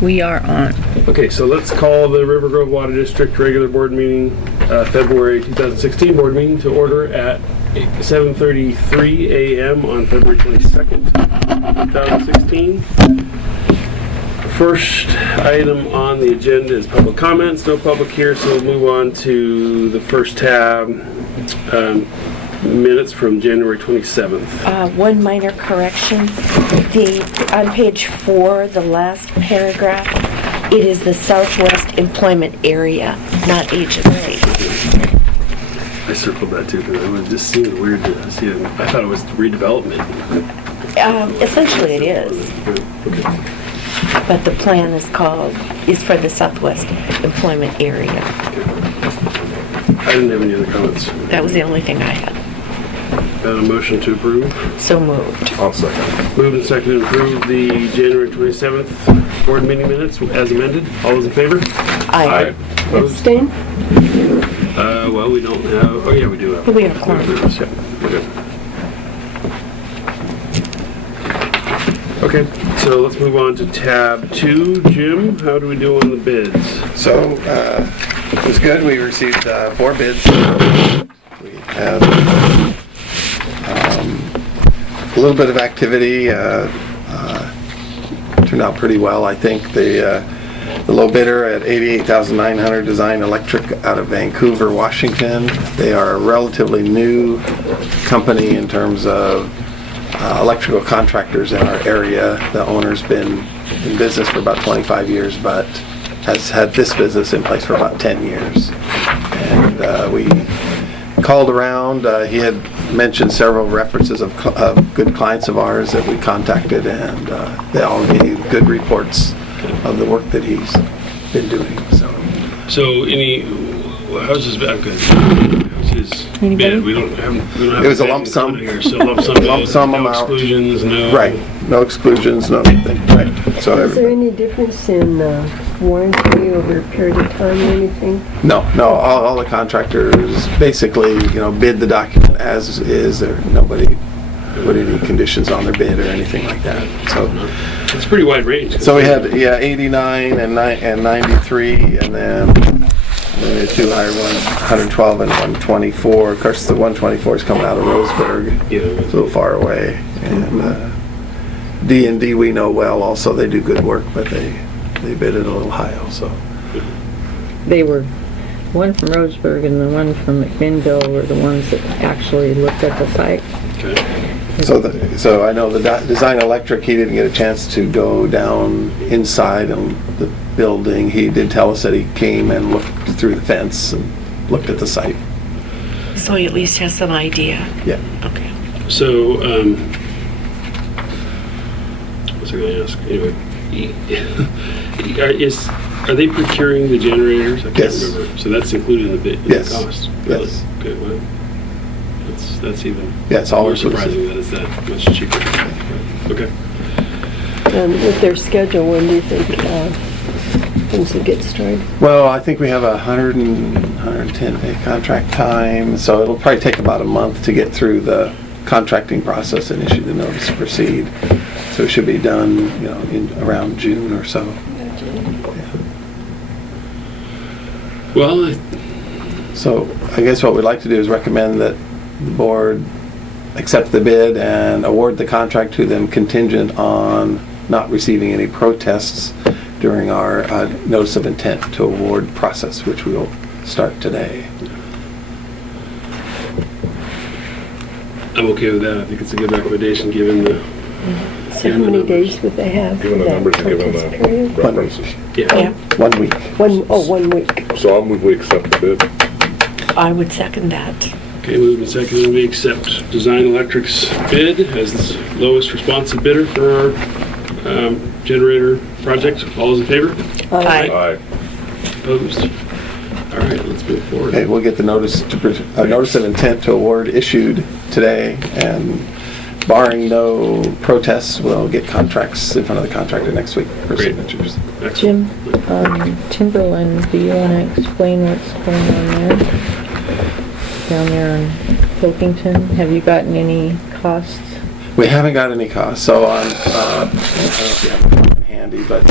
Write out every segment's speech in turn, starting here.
We are on. Okay, so let's call the Rivergrove Water District regular board meeting, February 2016 board meeting to order at 7:33 a.m. on February 22nd, 2016. First item on the agenda is public comments. No public here, so we'll move on to the first tab, minutes from January 27th. One minor correction. On page 4, the last paragraph, it is the Southwest Employment Area, not agency. I circled that too because it was just seemed weird to see it. I thought it was redevelopment. Essentially it is, Okay. but the plan is for the Southwest Employment Area. I didn't have any other comments. That was the only thing I had. A motion to approve. So moved. I'll second. Moved and seconded to approve the January 27th board meeting minutes as amended. All those in favor? Aye. Opposed? Abstain? Well, we don't have, oh yeah, we do have. We have quorum. Yeah, we're good. Okay, so let's move on to tab 2. Jim, how do we do on the bids? So, it was good. We received 4 bids. We had a little bit of activity. Turned out pretty well, I think. The low bidder at $88,900, Design Electric out of Vancouver, Washington. They are a relatively new company in terms of electrical contractors in our area. The owner's been in business for about 25 years, but has had this business in place for about 10 years. And we called around. He had mentioned several references of good clients of ours that we contacted, and they all gave good reports of the work that he's been doing. So how's his bid? Okay. How's his bid? We don't have It was a bid lump sum. included here, so lump sum. Lump sum no amount. exclusions, no. Right. No exclusions, no nothing. Right. So Is there any difference in warranty over a period of time or anything? No. All the contractors basically, bid the document as is. Nobody put any conditions on their bid or anything like that. So It's a pretty wide range. we had 89 and 93, and then the 2 higher ones, 112 and 124. Of course, the 124 is coming out of Roseburg. Yeah. It's a little far away. And D&D we know well also. They do good work, but they bid it a little high also. They were, one from Roseburg and the one from McMinnville were the ones that actually looked at the site. Okay. So I know the Design Electric, he didn't get a chance to go down inside the building. He did tell us that he came and looked through the fence and looked at the site. So he at least has some idea. Yeah. Okay. So, what's I going to ask? Anyway, are they procuring the generators? I can't Yes. remember. So that's included in the bid, Yes. the cost? Really? Yes. Okay, well, that's even Yeah, it's all more inclusive. surprising that it's that much cheaper. Okay. With their schedule, when do you think things will get started? Well, I think we have 110 day contract time, so it'll probably take about a month to get through the contracting process and issue the notice to proceed. So it should be done, in around June or so. Well, So I guess what we'd like to do is recommend that the board accept the bid and award the contract to them contingent on not receiving any protests during our notice of intent to award process, which we will start today. I'm okay with that. I think it's a good recommendation given the... So how many days would they have? Given the for that numbers and given protest the period? references. Yeah. 1 week. 1 week. So I'll move we accept the bid. I would second that. Okay, moved and seconded. We accept Design Electric's bid as the lowest responsive bidder for our generator project. All those in favor? Aye. Aye. Opposed? All right, let's move forward. Okay, we'll get the notice of intent to award issued today, and barring no protests, we'll get contracts in front of the contractor next week for Great. signatures. Jim, Timberland, do you want to explain what's going on there? Down there in Pilkington, have you gotten any costs? We haven't got any costs, so on, I don't know if you have it in hand, Andy, but,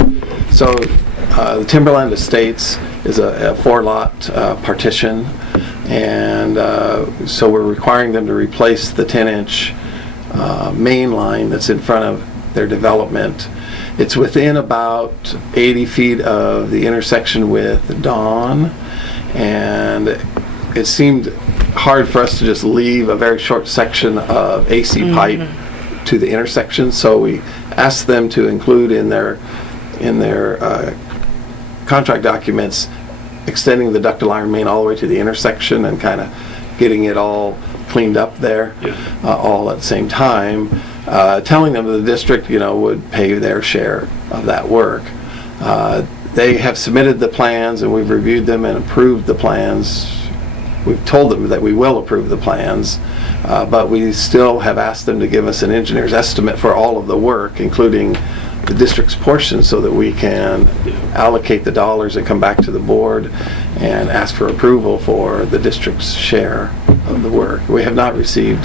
so, the Timberland Estates is a 4-lot partition, and so we're requiring them to replace the 10-inch main line that's in front of their development. It's within about 80 feet of the intersection with Dawn, and it seemed hard for us to just leave a very short section of AC pipe to the intersection, so we asked them to include in their contract documents extending the ductile iron main all the way to the intersection and kind of getting it all cleaned up there, all at the same time, telling them that the district, would pay their share of that work. They have submitted the plans, and we've reviewed them and approved the plans. We've told them that we will approve the plans, but we still have asked them to give us an engineer's estimate for all of the work, including the district's portion, so that we can allocate the dollars and come back to the board and ask for approval for the district's share of the work. We have not received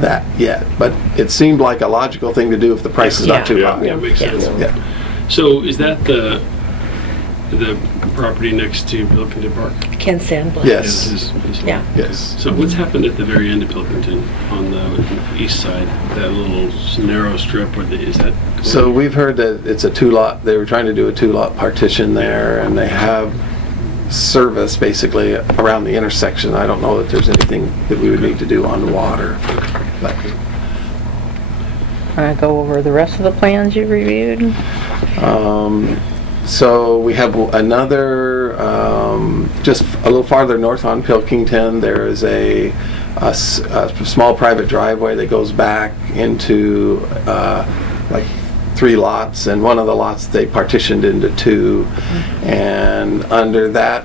that yet, but it seemed like a logical thing to do if the price is not too high. Yeah, makes sense. Yeah. So is that the property next to Pilkington Park? Ken Sandblad. Yes. Yeah. Yes. So what's happened at the very end of Pilkington on the east side? That little narrow strip, is that? So we've heard that it's a 2-lot, they were trying to do a 2-lot partition there, and they have service basically around the intersection. I don't know that there's anything that we would need to do on water. But Want to go over the rest of the plans you reviewed? so we have another, just a little farther north on Pilkington, there is a small private driveway that goes back into like 3 lots, and one of the lots they partitioned into 2, and under that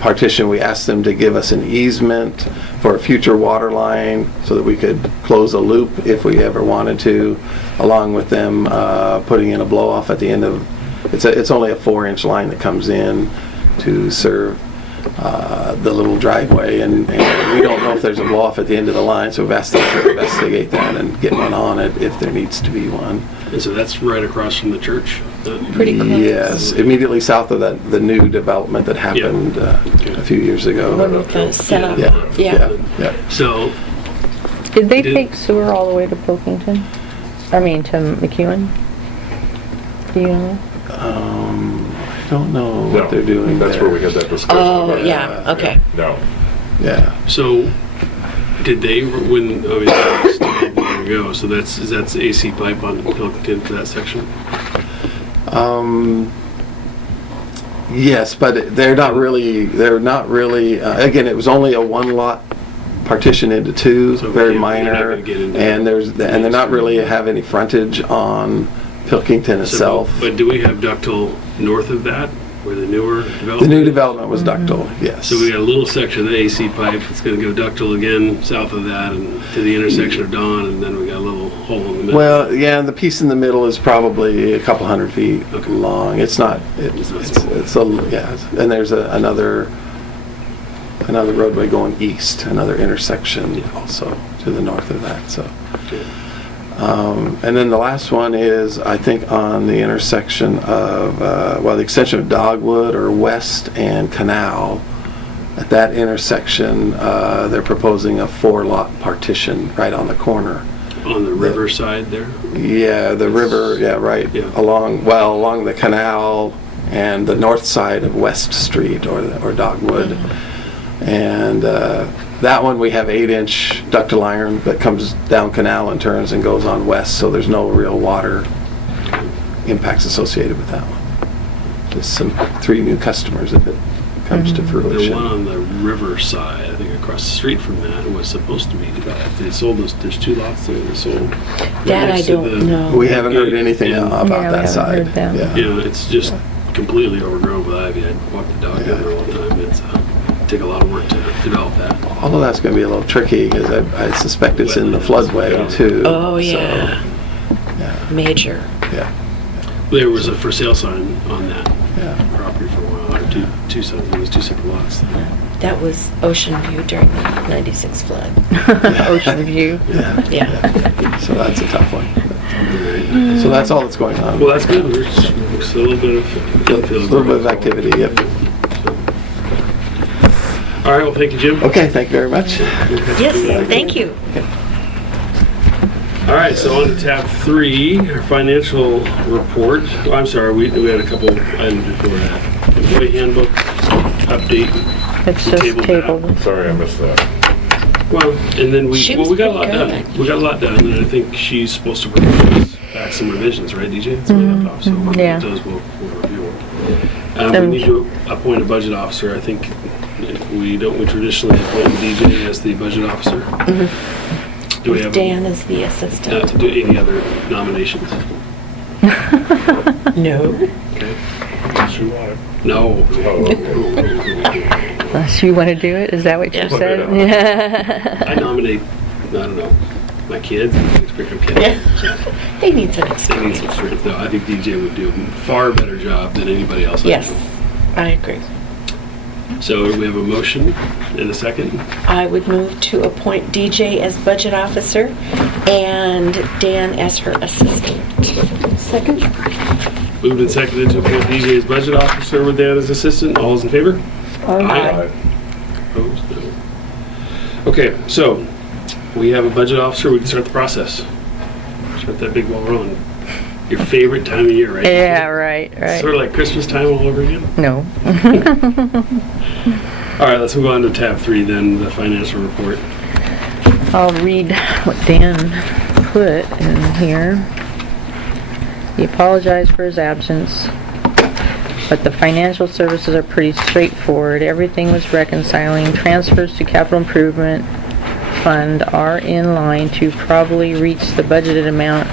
partition we asked them to give us an easement for a future water line so that we could close a loop if we ever wanted to, along with them putting in a blow off at the end of, it's only a 4-inch line that comes in to serve the little driveway, and we don't know if there's a blow off at the end of the line, so we've asked them to investigate that and get one on it if there needs to be one. And so that's right across from the church? Pretty close. Yes, immediately south of that, the new development that happened a few years ago. One with the setup. Yeah. So, Did they take sewer all the way to Pilkington? I mean, to McEwen? Do you know? I don't know No, what they're doing that's there. where we had that discussion. Oh, about- yeah, okay. No. Yeah. so did they, when, I mean, that was too long ago, so that's AC pipe on Pilkington for that section? Yes, but they're not really, again, it was only a 1-lot partition into 2, So very we're not minor, gonna get into and they're not really have any frontage on Pilkington itself. But do we have ductile north of that, where the newer development? The new development was ductile, yes. So we got a little section of the AC pipe, it's gonna go ductile again south of that and to the intersection of Dawn, and then we got a little hole in the middle. Well, yeah, and the piece in the middle is probably a couple hundred feet Okay. long. It's not, It's not small. it's a, yeah, and there's another roadway going east, another intersection also to the north of that, so. Okay. And then the last one is, I think, on the intersection of, the extension of Dogwood or West and Canal. At that intersection, they're proposing a 4-lot partition right on the corner. On the river side there? Yeah, the river, yeah, right, Yeah. along the canal and the north side of West Street or Dogwood. And that one, we have 8-inch ductile iron that comes down canal and turns and goes on west, so there's no real water impacts associated with that one. Just 3 new customers if it comes to The fruition. one on the river side, I think across the street from that, was supposed to be developed. They sold those, there's 2 lots there, they sold. right That I next to don't know. We haven't heard anything Yeah. about Yeah, we that haven't side. heard that. Yeah. You know, it's just completely overgrown with ivy. I walk the dog down there all the time. It's take a lot of work to develop that. All of that's going to be a little tricky because I suspect it's in the floodway too. Oh, so, yeah. yeah, Major. yeah, There was a for sale sign on that yeah. property for a while, or two signs. It was 2 separate lots. That was Ocean View during the '96 flood. Ocean View. Yeah. So that's a tough one. So that's all that's going on. Well, that's good. We're just a little bit of A little bit of activity, yep. All right. Well, thank you, Jim. Okay, thank you very much. Yes, thank you. All right. So on to tab 3, our financial report. Oh, I'm sorry. We had a couple items before that. Employee handbook update. It's just Tabled tabled. Sorry, I missed that. Well, and then She we was got a lot pretty done. good. We got a lot done, and I think she's supposed to bring us back some revisions, right, DJ? So yeah. those we'll review. We need to appoint a budget officer. I think we traditionally appoint DJ as the budget officer. Do we have Dan is the assistant. do any other nominations? No. Okay. Unless you want it. No. Unless you want to do it, is that what you Yeah. said? I nominate. I don't know. My kids. Pick up kids. Yeah. They need some They need experience. some experience. No, I think DJ would do a far better job than anybody else. I Yes, know. I agree. So we have a motion and a second. I would move to appoint DJ as budget officer and Dan as her assistant. Second? Moved and seconded to appoint DJ as budget officer with Dan as assistant. All those in favor? Aye. Opposed? No. Okay, so we have a budget officer. We can start the process. Start that big ball rolling. Your favorite time of year, right? Yeah, right. Sort of like Christmas time all over again. No. All right, let's move on to tab 3 then, the financial report. I'll read what Dan put in here. He apologized for his absence, but the financial services are pretty straightforward. Everything was reconciling. Transfers to capital improvement fund are in line to probably reach the budgeted amount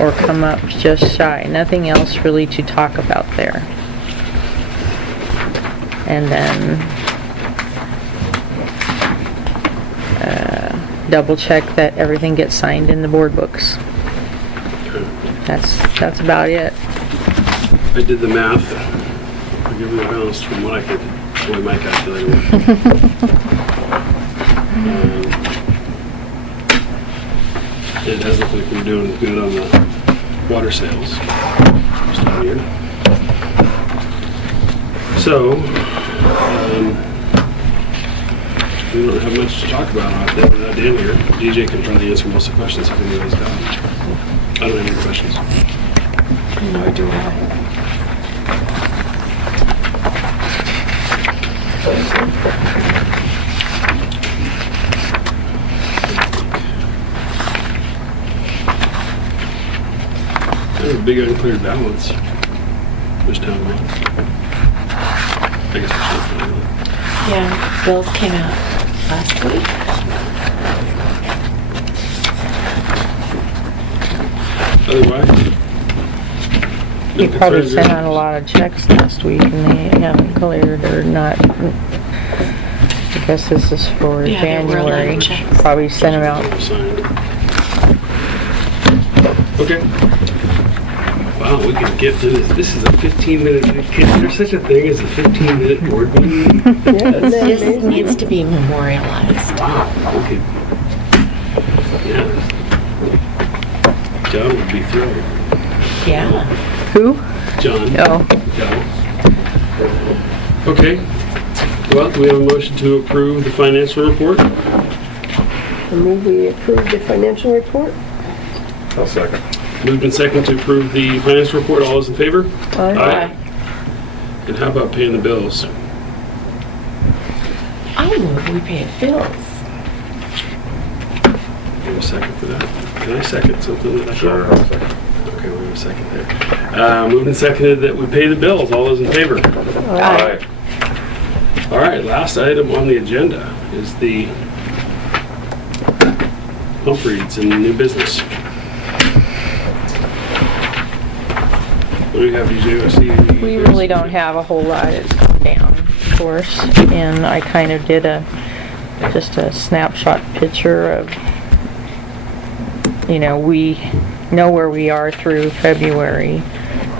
or come up just shy. Nothing else really to talk about there. And then double check that everything gets signed in the board books. That's about it. I did the math. I'll give you the balance from what I could, my calculator was. It does look like we're doing good on the water sales this time of year. So, we don't have much to talk about without Dan here. DJ can probably answer most of the questions if anybody's got them. I don't have any questions. Nor do I. There's a big uncleared balance. This town line. I guess we're still fine with it. Yeah, bills came out last week. Otherwise, He no probably concerns sent there? out a lot of checks last week and they haven't cleared or not. I guess this is for Yeah, there were a lot of January. checks. Probably sent them out. Signed. Okay. Wow, we can get to this. This is a 15-minute. Is there such a thing as a 15-minute board meeting? This needs to be memorialized. Wow. Okay. Yeah. John would be thrilled. Yeah. Who? John. Oh, John. Okay. Well, do we have a motion to approve the financial report? I move we approve the financial report. I'll second. Moved and second to approve the financial report. All those in favor? Aye. And how about paying the bills? I move we paid bills. We have a second for that. Can I second something that I Sure, thought? I'll second. Okay, we have a second there. Moved and seconded that we pay the bills. All those in favor? Aye. All right, last item on the agenda is the pump reads and new business. What do we have, DJ? I see we really don't have a whole lot. It's come down, of course. And I kind of did just a snapshot picture of, we know where we are through February.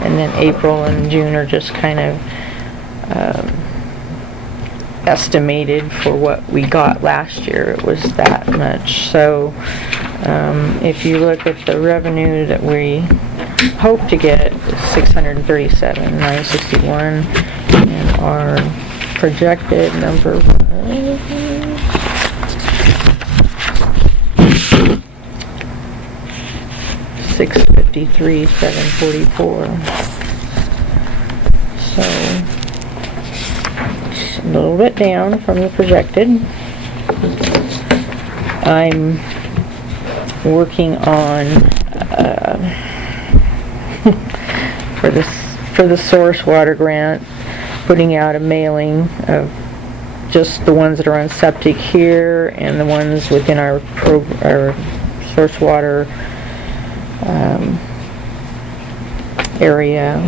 And then April and June are just kind of estimated for what we got last year. It was that much. So if you look at the revenue that we hope to get, 637,961, and our projected number was 653,744. So it's a little bit down from the projected. I'm working on for the source water grant, putting out a mailing of just the ones that are on septic here and the ones within our source water area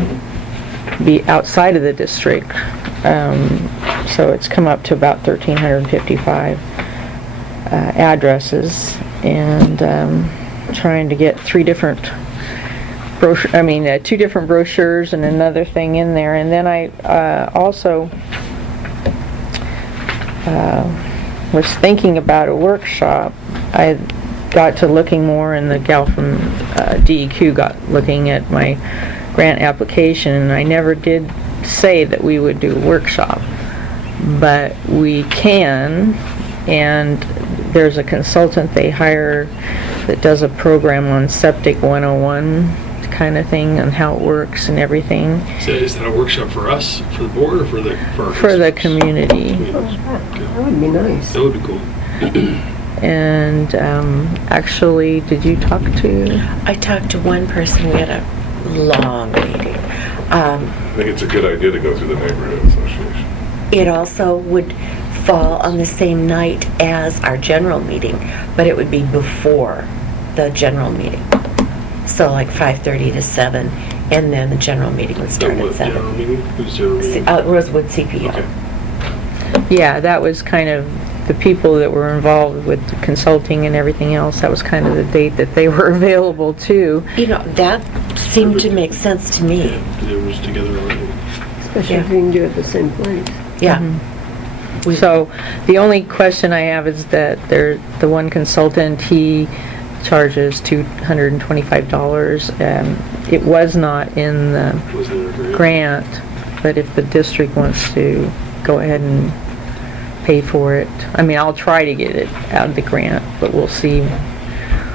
be outside of the district. So it's come up to about 1,355 addresses, and trying to get two different brochures and another thing in there. And then I also was thinking about a workshop. I got to looking more, and the gal from DEQ got looking at my grant application, and I never did say that we would do a workshop, but we can. And there's a consultant they hire that does a program on Septic 101 kind of thing, and how it works and everything. So is that a workshop for us, for the board, or for our For the customers? community. That would be nice. That would be cool. And actually, did you talk to? I talked to one person, we had a long meeting. I think it's a good idea to go through the neighborhood association. It also would fall on the same night as our general meeting, but it would be before the general meeting. So like 5:30 to 7, and then the general meeting would start at What, general 7. meeting? Who's general meeting? Rosewood CPO. Okay. Yeah, that was kind of the people that were involved with the consulting and everything else. That was kind of the date that they were available too. You know, that seemed to make sense to me. Yeah, it was together already. Especially if you can do it at the same place. Yeah. So the only question I have is that the one consultant, he charges $225. It was not in the Was there a grant? grant, but if the district wants to go ahead and pay for it, I mean, I'll try to get it out of the grant, but we'll see.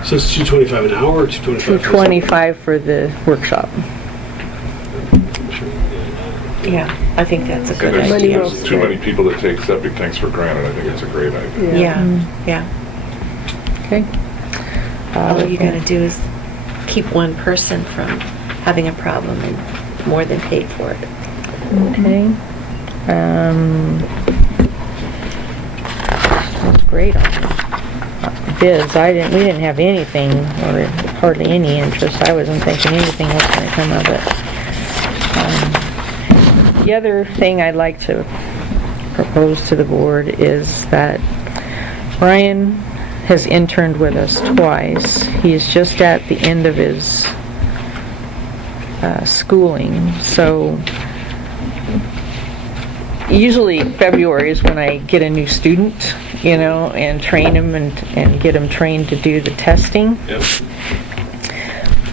So it's $225 an hour or $225? $225 for the workshop. Yeah, I think that's a good There's Money idea. well there's too many people that take septic tanks for granted. I think it's a great idea. Yeah. Yeah, yeah. Okay. All you gotta do is keep one person from having a problem and more than paid for it. Okay. That's great on bids. We didn't have anything, or hardly any interest. I wasn't thinking anything was gonna come of it. The other thing I'd like to propose to the board is that Brian has interned with us twice. He's just at the end of his schooling, so usually February is when I get a new student, and train him and get him trained to do the testing. Yep.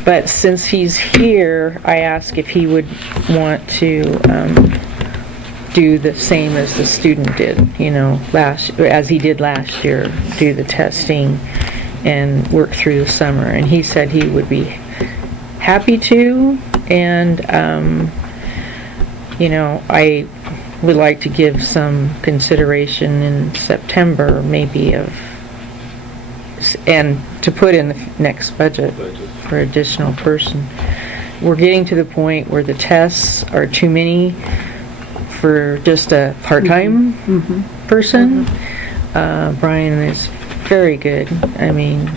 But since he's here, I asked if he would want to do the same as the student did, as he did last year, do the testing and work through the summer. And he said he would be happy to, and I would like to give some consideration in September, maybe and to put in the next budget for additional person. We're getting to the point where the tests are too many for just a part-time person. Brian is very good. I mean,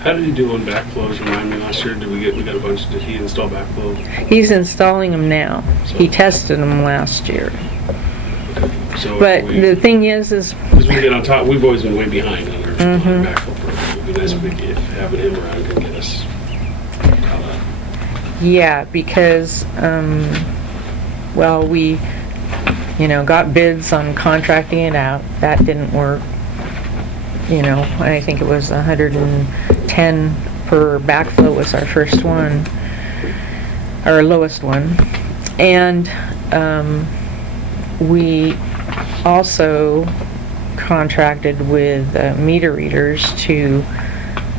How did he do on backflows? Remind me, last year, we got a bunch, did he install backflow? he's installing them now. He tested them last year. So But the thing is because we get on top, we've always been way behind on our backflow program. It'd be nice if having him around can get us caught up. yeah, because, got bids on contracting it out. That didn't work. I think it was 110 per backflow was our first one, our lowest one. And we also contracted with meter readers to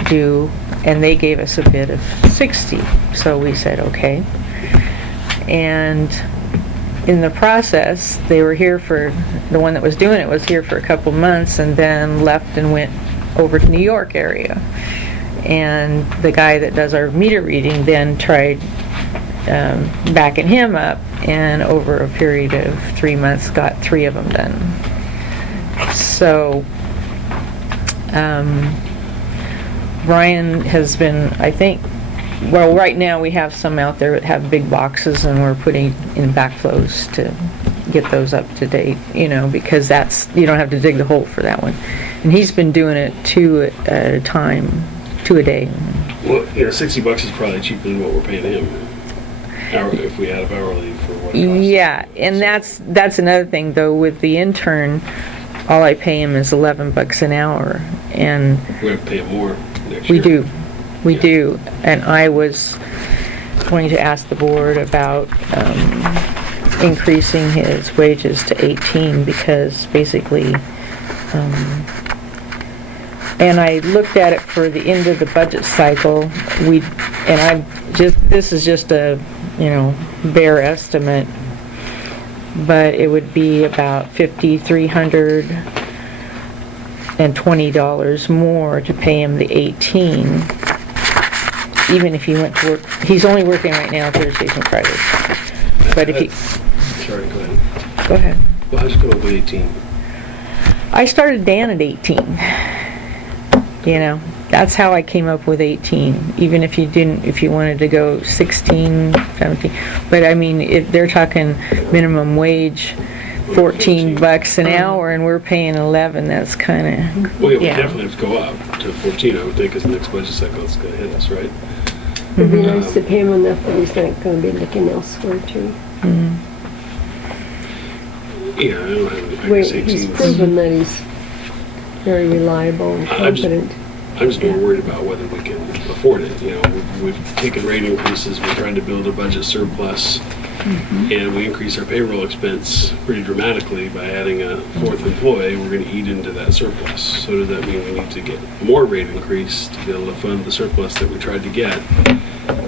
do, and they gave us a bid of 60. So we said, okay. And in the process, they were here for, the one that was doing it was here for a couple months and then left and went over to New York area. And the guy that does our meter reading then tried backing him up, and over a period of 3 months got 3 of them done. So Brian has been, I think, well, right now we have some out there that have big boxes, and we're putting in backflows to get those up to date, because that's, you don't have to dig the hole for that one. And he's been doing it 2 at a time, 2 a day. Well, $60 is probably cheaper than what we're paying him. If we add up hourly for what it costs. Yeah, and that's another thing though, with the intern, all I pay him is $11 an hour, and We have to pay him more next we year. We Yeah. do, and I was going to ask the board about increasing his wages to 18, because basically, and I looked at it for the end of the budget cycle, this is just a, bare estimate, but it would be about $5,320 more to pay him the 18, even if he went to work. He's only working right now Thursdays and Fridays. But if he, Sorry, go ahead. go ahead. Well, how'd you come up with 18? I started Dan at 18. That's how I came up with 18. Even if you wanted to go 16, 17. But I mean, if they're talking minimum wage, $14 an hour, and we're paying 11, that's kind of, Well, yeah, we Yeah. definitely have to go up to 14, I would think, because the next budget cycle is going to hit us, right? It'd be nice to pay him enough that he's not gonna be looking elsewhere too. Yeah, I don't have, I Wait, guess 18. he's proven that he's very reliable and I'm just- confident. I'm just more worried about whether we can afford it. We've taken rate increases, we're trying to build a budget surplus, and we increase our payroll expense pretty dramatically by adding a 4th employee. We're going to eat into that surplus. So does that mean we need to get more rate increase to be able to fund the surplus that we tried to get? And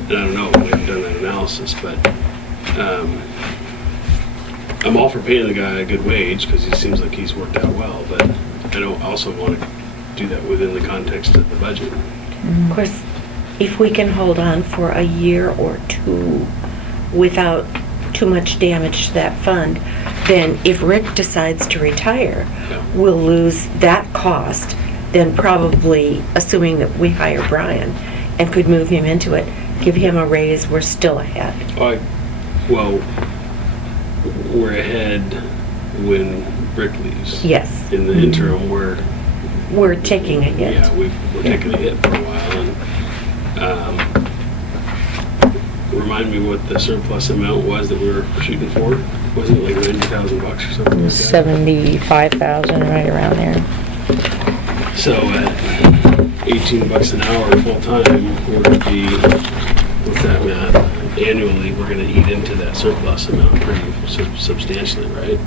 I don't know, we haven't done that analysis, but I'm all for paying the guy a good wage because he seems like he's worked out well, but I don't also want to do that within the context of the budget. Of course, if we can hold on for a year or 2 without too much damage to that fund, then if Rick decides to retire, Yeah. we'll lose that cost, then probably, assuming that we hire Brian and could move him into it, give him a raise, we're still ahead. Well, we're ahead when Rick leaves. Yes, In the interim, we're taking a hit. Yeah, we're taking a hit for a while. And remind me what the surplus amount was that we were shooting for. Wasn't it like $90,000 or something like that? 75,000, right around there. So at $18 an hour full time, we're going to be, what's that math? Annually, we're going to eat into that surplus amount pretty substantially, right?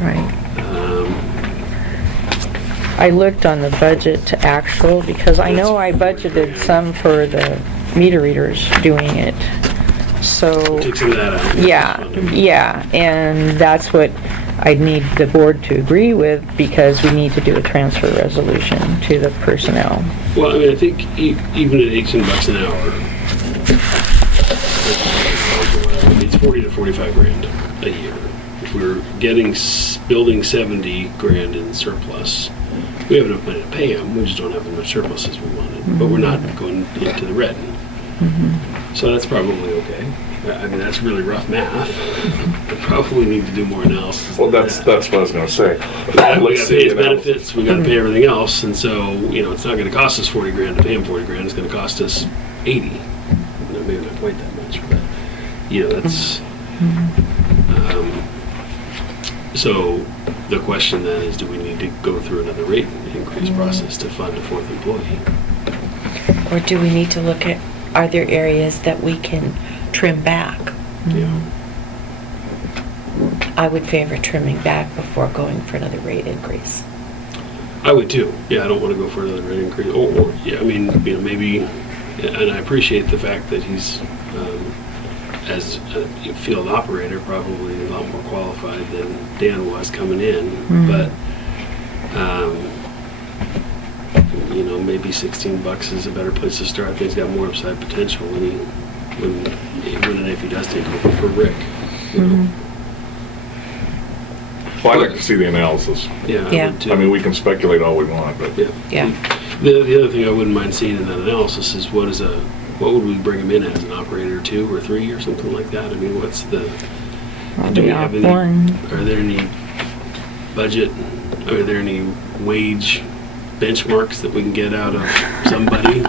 Right. I looked on the budget to actual, because I know I budgeted some for the meter readers doing it. So, Take some of that out. yeah, and that's what I'd need the board to agree with, because we need to do a transfer resolution to the personnel. Well, I mean, I think even at $18 an hour, it's 40 to 45 grand a year. If we're building 70 grand in surplus, we have enough money to pay them. We just don't have as much surplus as we wanted. But we're not going into the red. So that's probably okay. I mean, that's really rough math. We probably need to do more analysis. Well, than that's that. what I was gonna say. We gotta Let's pay see his the analysis. benefits, we gotta pay everything else, and so, it's not gonna cost us 40 grand to pay him 40 grand, it's gonna cost us 80. Maybe not quite that much, but, that's, So the question then is, do we need to go through another rate increase process to fund a fourth employee? Or do we need to look at, are there areas that we can trim back? Yeah. I would favor trimming back before going for another rate increase. I would too. Yeah, I don't want to go for another rate increase. Or yeah, I mean, maybe, and I appreciate the fact that he's, as a field operator, probably a lot more qualified than Dan was coming in. But, maybe $16 is a better place to start. I think he's got more upside potential when and if he does take over for Rick. You know? Well, I'd like to see the analysis. Yeah, I Yeah. would too. I mean, we can speculate all we want, but Yeah. The other thing I wouldn't mind seeing in that analysis is what would we bring him in as, an operator 2 or 3 or something like that? I mean, what's the, do we have any, One. are there any budget, are there any wage benchmarks that we can get out of somebody?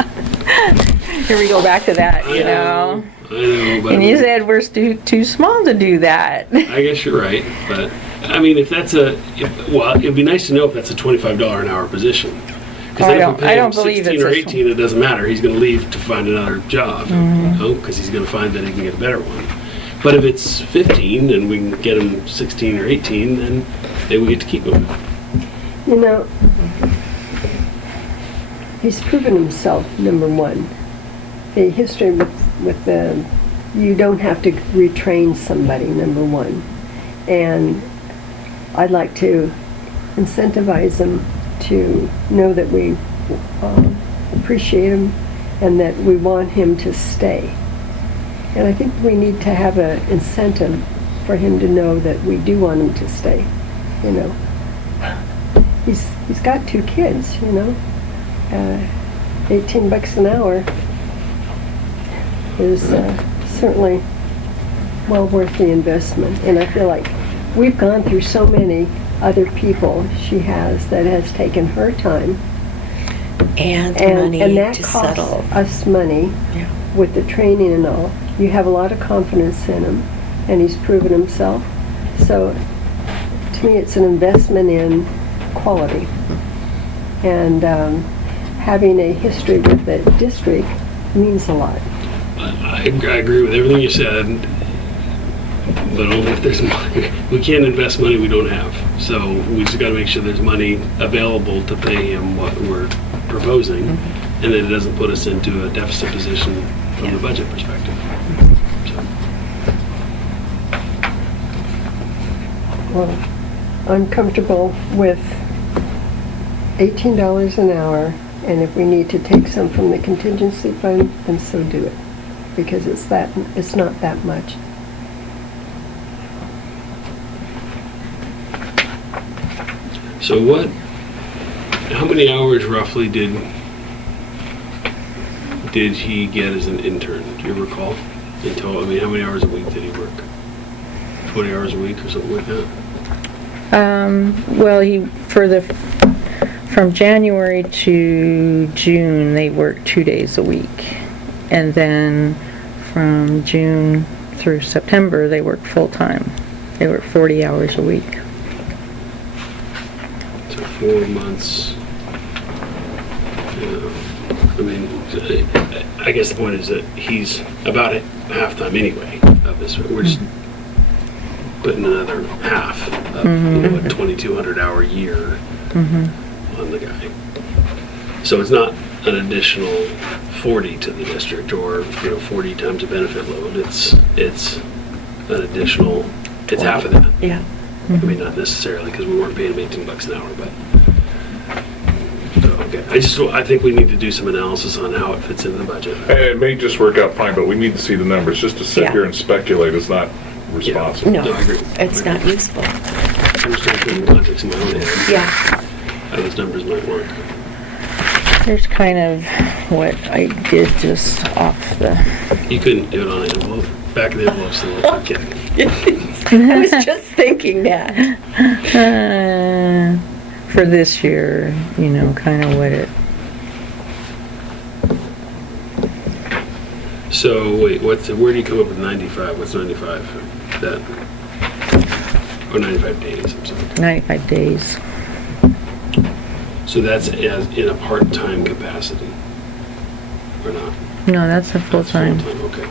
Here we go back to that, you know. I know, but And you said we're too small to do that. I guess you're right, but I mean, if that's it'd be nice to know if that's a $25 an hour position. Because Oh, then if we pay I him don't believe 16 it's or a 18, it doesn't matter. He's going to leave to find another job, because he's going to find that he can get a better one. But if it's 15 and we can get him 16 or 18, then maybe we get to keep him. You know, he's proven himself, number one. The history with the, you don't have to retrain somebody, number one. And I'd like to incentivize him to know that we appreciate him and that we want him to stay. And I think we need to have an incentive for him to know that we do want him to stay, you know. He's got 2 kids, you know. $18 an hour is certainly well worth the investment. And I feel like we've gone through so many other people she has that has taken her time And money and that to costs settle. us money Yeah. with the training and all. You have a lot of confidence in him, and he's proven himself. So, to me, it's an investment in quality. And having a history with the district means a lot. I agree with everything you said, but only if there's money. We can't invest money we don't have. So we just got to make sure there's money available to pay him what we're proposing, and that it doesn't put us into a deficit position from the budget perspective. So. Well, I'm comfortable with $18 an hour, and if we need to take some from the contingency fund, then so do it, because it's not that much. So how many hours roughly did he get as an intern? Do you recall? How many hours a week did he work? 20 hours a week or something like that? Well, from January to June, they worked 2 days a week. And then from June through September, they worked full-time. They worked 40 hours a week. So 4 months. I guess the point is that he's about at halftime anyway of this. We're just putting another half of a 2,200 hour year on the guy. So it's not an additional 40 to the district, or 40 times a benefit load. It's an additional. It's half of that. Yeah. I mean, not necessarily, because we weren't paying him $18 an hour, but. Okay. I think we need to do some analysis on how it fits into the budget. it may just work out fine, but we need to see the numbers. Just to sit Yeah. here and speculate is not responsible. No, No, I agree. it's not useful. I'm just trying to put the context in my own head. Yeah. How those numbers might work. Here's kind of what I did just off the... You couldn't do it on an envelope. Back of the envelope's the I'm kidding. I was just thinking that. For this year, kind of what it... So wait, where do you come up with 95? What's 95? That Or 95 days, I'm sorry. 95 days. So that's as in a part-time capacity? Or not? No, that's a That's full-time. Full-time, okay.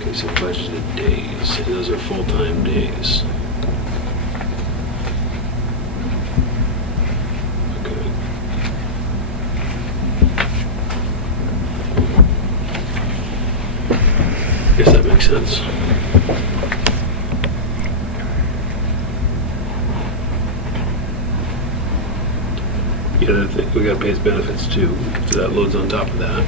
Okay, so budgeted days, and those are full-time days. Okay. Guess that makes sense. Yeah, I think we gotta pay his benefits too, so that loads on top of that.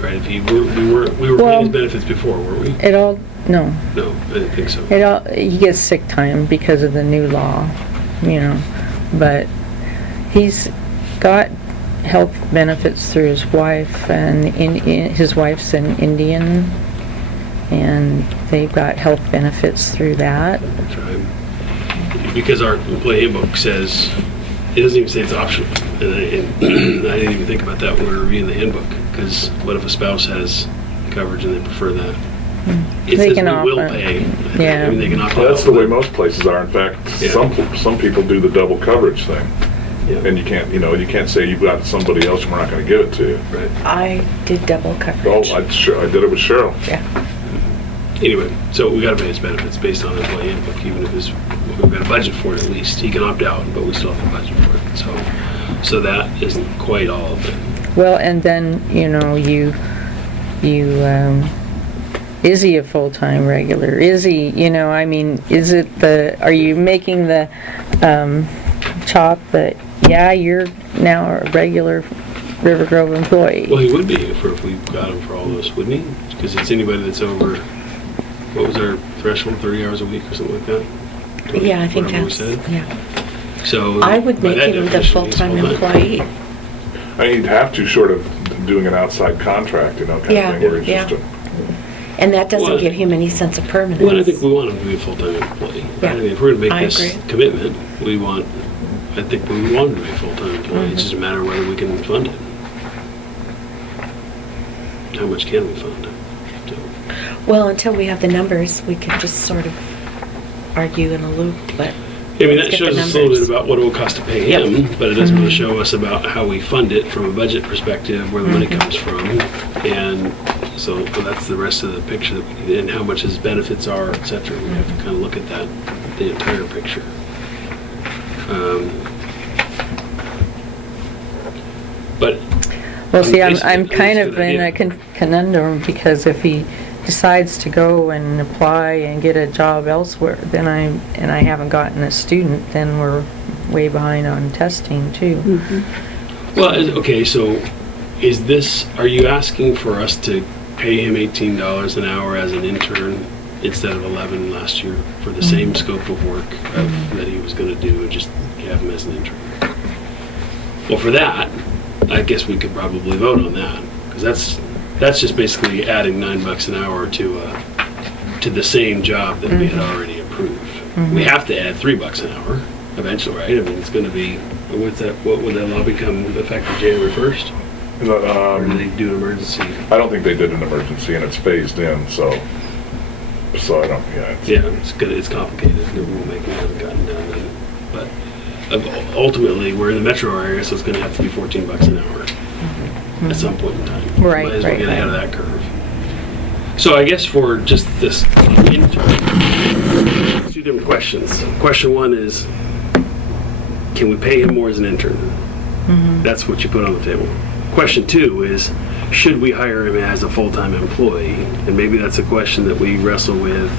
Right, if we were paying his benefits before, weren't we? It all, no. No, I didn't think so. It all, he gets sick time because of the new law, you know, but he's got health benefits through his wife, and his wife's an Indian, and they've got health benefits through that. That's right. Because our employee handbook says, it doesn't even say it's optional. And I didn't even think about that when we were reviewing the handbook, because what if a spouse has coverage and they prefer that? It They says can we will offer. pay. Yeah. I mean, they can opt out. Well, that's the way most places are. In fact, Yeah. some people do the double coverage thing. Yeah. And you can't say you've got somebody else and we're not going to give it to you. Right. I did double Oh, coverage. I did it with Cheryl. Yeah. Anyway, so we gotta pay his benefits based on the employee handbook, even if we've got a budget for it at least. He can opt out, but we still have a budget for it. So that isn't quite all of it. Well, and then, you know, is he a full-time regular? Is he, you know, I mean, are you making the, chop that, yeah, you're now a regular Rivergrove employee? Well, he would be if we got him for all those, wouldn't he? Because it's anybody that's over, what was our threshold, 30 hours a week or something like that? 20, Yeah, I think whatever we that's, said. yeah. So I would by make that him the definition, he's full-time full-time. employee. I mean, you'd have to short of doing an outside contract, kind Yeah, of thing, where it's yeah. just And that doesn't Well, give him any sense of permanence. Well, I think we want him to be a full-time employee. Yeah, I mean, if we're gonna make I this agree. commitment, I think we want him to be a full-time employee. It's just a matter of whether we can fund it. How much can we fund? So, Well, until we have the numbers, we can just sort of argue in a loop, but I mean, let's that get shows the us a little bit numbers. about what it will cost to pay Yep. him, but it doesn't really show us about how we fund it from a budget perspective, where the money comes from. And so that's the rest of the picture that we need, and how much his benefits are, et cetera. We have to kind of look at that, the entire picture. But Well, see, I'm Basically, kind it's a of good in a idea. conundrum, because if he decides to go and apply and get a job elsewhere, then I haven't gotten a student, then we're way behind on testing too. Well, okay, so are you asking for us to pay him $18 an hour as an intern instead of 11 last year for the same scope of work that he was gonna do, and just have him as an intern? Well, for that, I guess we could probably vote on that, because that's just basically adding $9 an hour to the same job that we had already approved. We have to add $3 an hour eventually, right? I mean, it's gonna be, what would that law become effective January 1st? Or do they do an emergency? I don't think they did an emergency, and it's phased in, so I don't, yeah. Yeah, it's complicated. The rulemaking hasn't gotten done, but ultimately, we're in the metro area, so it's gonna have to be $14 an hour at some point in time. Right, Might as well right, get ahead of right. that curve. So I guess for just this intern, two different questions. Question one is, can we pay him more as an intern? That's what you put on the table. Question two is, should we hire him as a full-time employee? And maybe that's a question that we wrestle with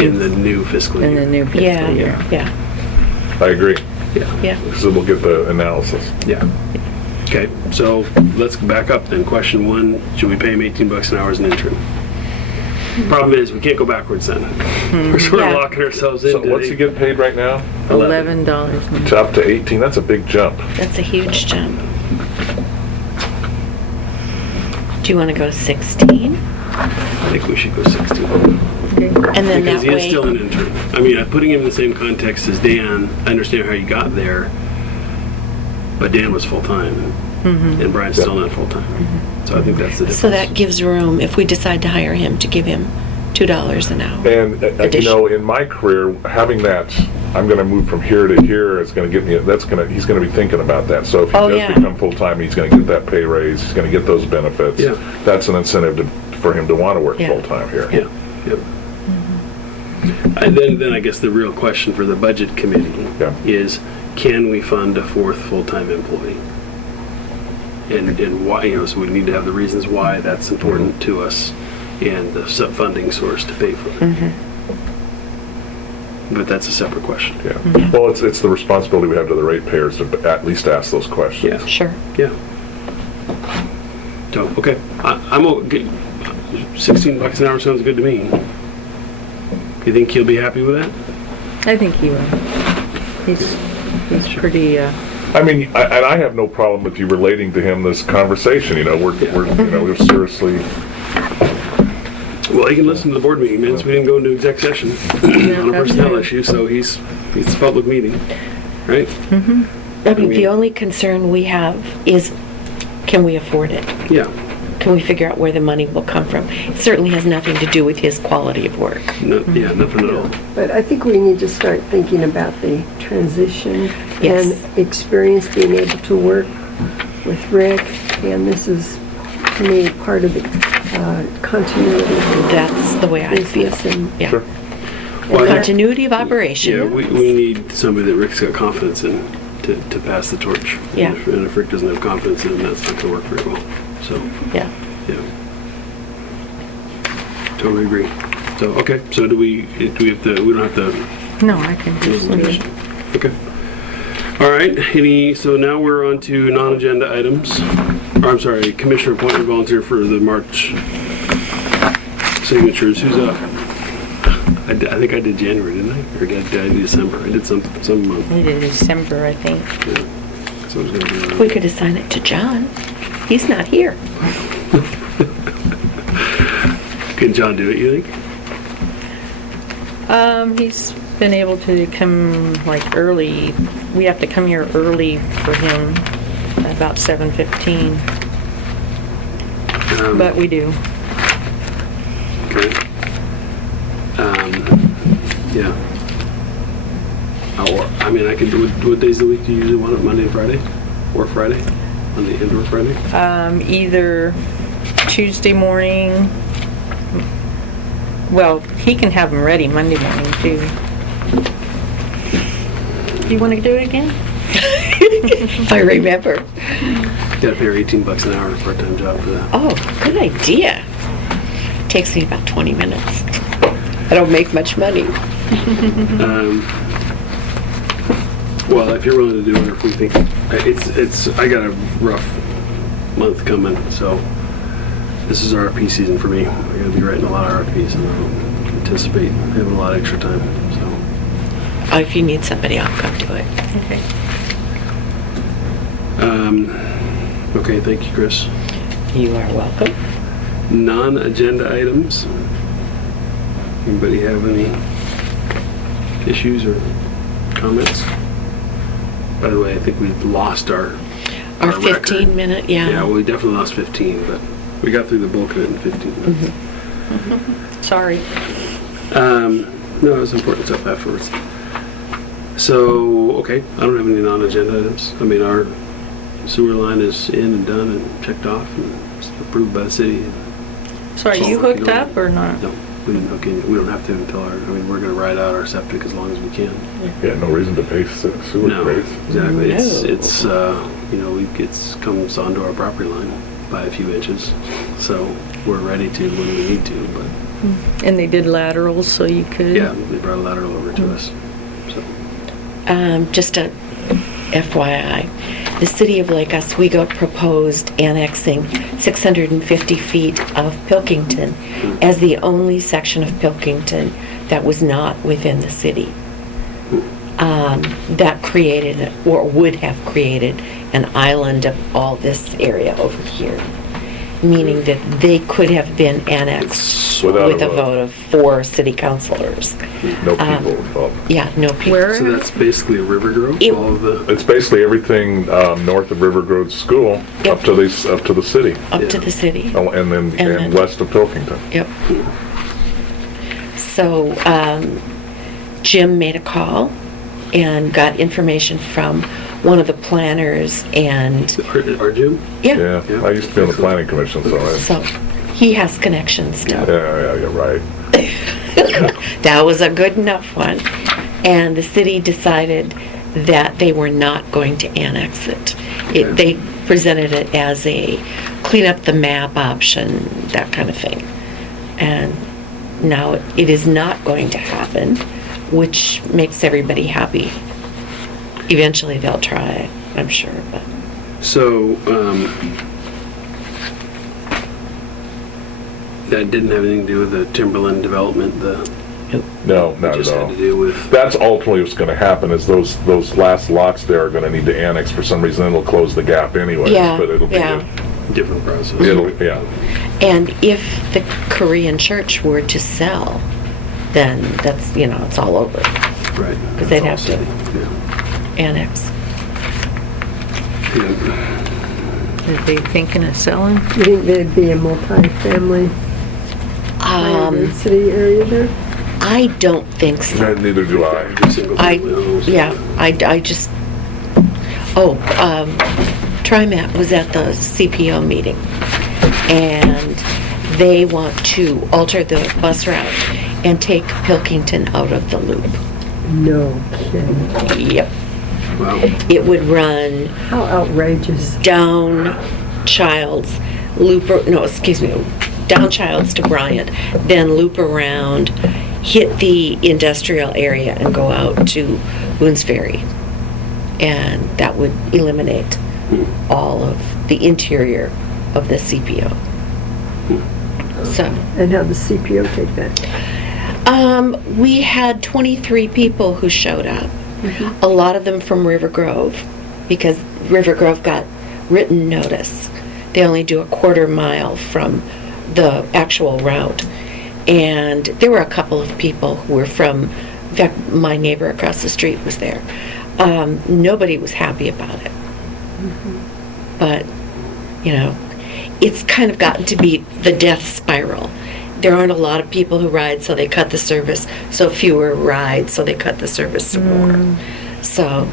in the new fiscal year. In the new fiscal yeah, year. yeah, I agree. yeah. So we'll get the analysis. Yeah. Okay, so let's back up then. Question one, should we pay him $18 an hour as an intern? Problem is, we can't go backwards then. We're sort of Yeah. locking ourselves into So what's he getting paid right now? $11. It's up to 18, that's a big jump. That's a huge jump. Do you want to go 16? I think we should go 16. And then Because that he is still an way, intern. I mean, putting him in the same context as Dan, I understand how you got there, but Dan was full-time, and Brian's still not full-time. So I think that's the difference. so that gives room, if we decide to hire him, to give him $2 an hour. And, you Addition. know, in my career, having that, I'm gonna move from here to here, it's gonna get me, he's gonna be thinking about that. So if he Oh, does yeah. become full-time, he's gonna get that pay raise, he's gonna get those benefits. Yeah. That's an incentive for him to wanna work Yeah. full-time here. Yeah, yep. And then I guess the real question for the budget committee Yeah. is, can we fund a fourth full-time employee? And why, you know, so we need to have the reasons why that's important to us and the funding source to pay for it. But that's a separate question. Yeah. Well, it's the responsibility we have to the ratepayers to at least ask those questions. Yeah. Sure. Yeah. So, okay, I'm okay. $16 an hour sounds good to me. You think he'll be happy with that? I think he will. He's pretty, I mean, and I have no problem with you relating to him this conversation, you know, we're seriously, Well, he can listen to the board meeting minutes. We didn't go into exec session on a that's personnel right. issue, so it's a public meeting, right? I mean, the only concern we have is, can we afford it? Yeah. Can we figure out where the money will come from? It certainly has nothing to do with his quality of work. No, yeah, nothing at all. But I think we need to start thinking about the transition Yes. and experience being able to work with Rick. And this is, to me, part of the continuity of That's the way I feel. business and Yeah. sure. Well, Continuity of Yeah, operation. we need somebody that Rick's got confidence in to pass the torch. Yeah. And if Rick doesn't have confidence in him, that's not gonna work very well. So, Yeah. yeah. Totally agree. So, okay, so do we have to, we don't have to no, I can just leave it. Okay. All right, so now we're on to non-agenda items. Or, I'm sorry, commissioner appointment volunteer for the March signatures. Who's up? I think I did January, didn't I? Or did I do December? I did some month. We did December, I think. Yeah. So I was gonna do We could assign it to John. He's not here. Can John do it, you think? He's been able to come like early. We have to come here early for him, about 7:15, but we do. Okay. Yeah. I mean, I can do it. What days of the week do you usually want it? Monday and Friday? Or Friday? Monday and or Friday? Either Tuesday morning. Well, he can have them ready Monday morning too. You want to do it again? If I remember. Gotta pay her $18 an hour for a part-time job for that. Oh, good idea. Takes me about 20 minutes. I don't make much money. Well, if you're willing to do it, or if we think I got a rough month coming, so this is RFP season for me. I gotta be writing a lot of RFPs, and I don't anticipate having a lot of extra time. So, Oh, if you need somebody, I'll come do it. Okay. okay, thank you, Chris. You are welcome. Non-agenda items. Anybody have any issues or comments? By the way, I think we've lost our Our record. 15-minute, Yeah, well, we definitely lost 15, but we got through the bulk of it in 15 minutes. Sorry. No, it was important stuff afterwards. So, okay, I don't have any non-agenda items. I mean, our sewer line is in and done and checked off and it's approved by the city. So are you hooked up or not? No, we didn't hook in. We don't have to until we're gonna ride out our septic as long as we can. Yeah, no reason to pay sewer No, rates. exactly. No. It's it comes onto our property line by a few inches. So we're ready to when we need to, but And they did laterals so you could? yeah, they brought a lateral over to us. So, Just a FYI, the city of Lake Oswego proposed annexing 650 feet of Pilkington as the only section of Pilkington that was not within the city. That created, or would have created, an island of all this area over here, meaning that they could have been annexed Without with a vote of 4 city councilors. No people involved. Yeah, no people. Where? so that's basically a Rivergrove. It- All of the It's basically everything north of Rivergrove School Yep. up to the city, Up to the city. and then then- west of Pilkington. Yep. So Jim made a call and got information from one of the planners, and Our Jim? yeah, Yeah, I used to be on the planning commission, so so he has connections still. yeah, right. That was a good enough one. And the city decided that they were not going to annex it. They presented it as a clean up the map option, that kind of thing. And now it is not going to happen, which makes everybody happy. Eventually they'll try, I'm sure, but. So, that didn't have anything to do with the Timberland development, No, not just at had all. to do with, That's ultimately what's gonna happen, is those last lots there are gonna need to annex for some reason, it'll close the gap anyways, Yeah, but it'll be, yeah. different process. yeah. And if the Korean church were to sell, then that's, it's all over, Right. because they'd have That's to all city, annex. yeah. Are they thinking of selling? You think there'd be a multi-family city area there? I don't think so. Neither do I. Just single family homes. I just, TriMet was at the CPO meeting, and they want to alter the bus route and take Pilkington out of the loop. No kidding. Yep. Wow. It would run How outrageous. down Childs, down Childs to Bryant, then loop around, hit the industrial area and go out to Boone's Ferry. And that would eliminate all of the interior of the CPO. So, And how the CPO take that? we had 23 people who showed up. A lot of them from Rivergrove, because Rivergrove got written notice. They only do a quarter mile from the actual route. And there were a couple of people who were from, in fact, my neighbor across the street was there. Nobody was happy about it. But, it's kind of gotten to be the death spiral. There aren't a lot of people who ride, so they cut the service. So fewer ride, so they cut the service some more. So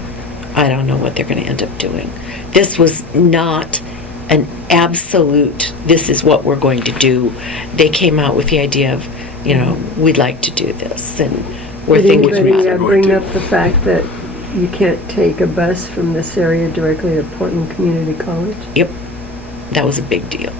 I don't know what they're going to end up doing. This was not an absolute, this is what we're going to do. They came out with the idea of, we'd like to do this, and we're Did thinking anybody about it. bring up the fact that you can't take a bus from this area directly to Portland Community College? Yep, that was a big deal.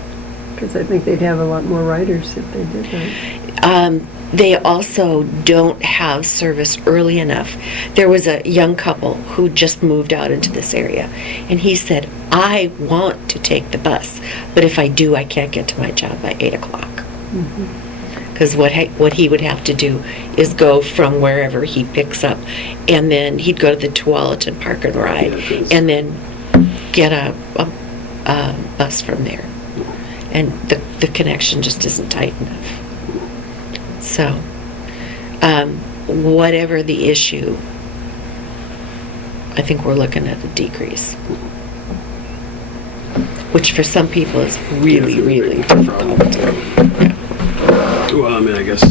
Because I think they'd have a lot more riders if they did that. They also don't have service early enough. There was a young couple who just moved out into this area, and he said, I want to take the bus, but if I do, I can't get to my job by 8 o'clock. Because what he would have to do is go from wherever he picks up, and then he'd go to the Tualatin Park and Ride, and then get a bus from there. And the connection just isn't tight enough. So, whatever the issue, I think we're looking at a decrease. Which for some people is really, Yeah, really it's a big problem. difficult. Yeah. Well, I guess,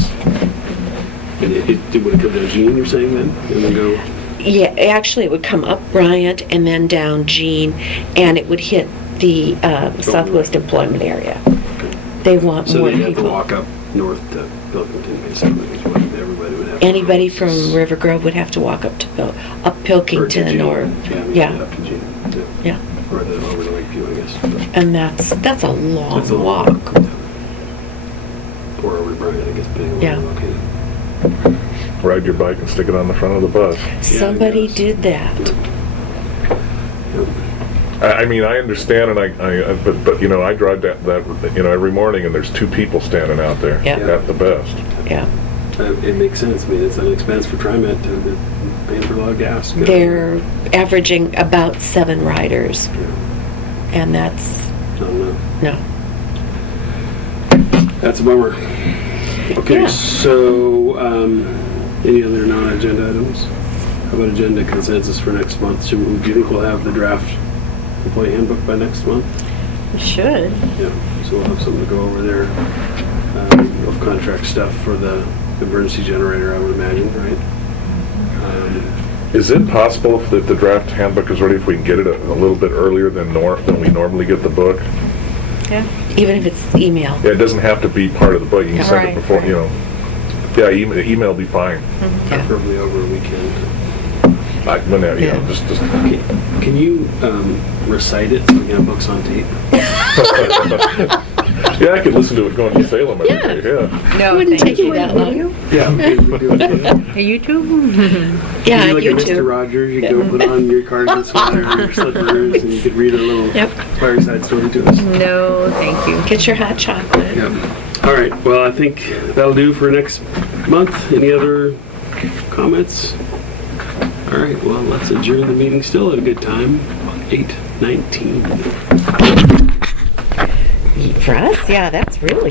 it would come down Jean, you're saying then? And then go, Yeah, actually it would come up Bryant and then down Jean, and it would hit the Southwest Employment area. They want so more they'd have to people. walk up north to Pilkington, basically, is what everybody would have to do. Anybody from Rivergrove would have to walk up to Or to Pilkington Jean. or, maybe yeah, up to Jean, too. yeah. Or over the Lakeview, I guess. And that's a long That's a long walk. Or over to Bryant, I guess, depending on Yeah. where you're located. Ride your bike and stick it on the front of the bus. Somebody guess. did that. I mean, I understand, and but I drive that every morning, and there's 2 people standing out there Yeah. at the best. Yeah. It makes sense. I mean, it's an expense for TriMet to pay for a lot of gas. They're averaging about 7 riders, Yeah. and that's, Not enough. no. That's a bummer. Okay, Yeah. so, any other non-agenda items? How about agenda consensus for next month? Do you think we'll have the draft employee handbook by next month? Should. Yeah, so we'll have something to go over there. Of contract stuff for the emergency generator, I would imagine, right? Is it possible if the draft handbook is ready, if we can get it a little bit earlier than we normally get the book? Yeah. Even if it's email. Yeah, it doesn't have to be part of the book. You can send it Right, before, right. you know. Yeah, email will be fine. Preferably over a weekend. Like, when that, you know, Yeah. just Can you recite it so we can have books on tape? yeah, I could listen to it going to Salem every day. Yeah. No, Wouldn't thank take you. you that long. Yeah. We do it. Hey, you too? Yeah, You like a Mr. YouTube. Rogers, you go put on your cards and sweater and your slippers, and you could read a little Yep. fireside story to us. No, thank you. Get your hot chocolate. Yep. All right. Well, I think that'll do for next month. Any other comments? All right. Well, let's adjourn the meeting still at a good time. 8:19. For us, yeah, that's really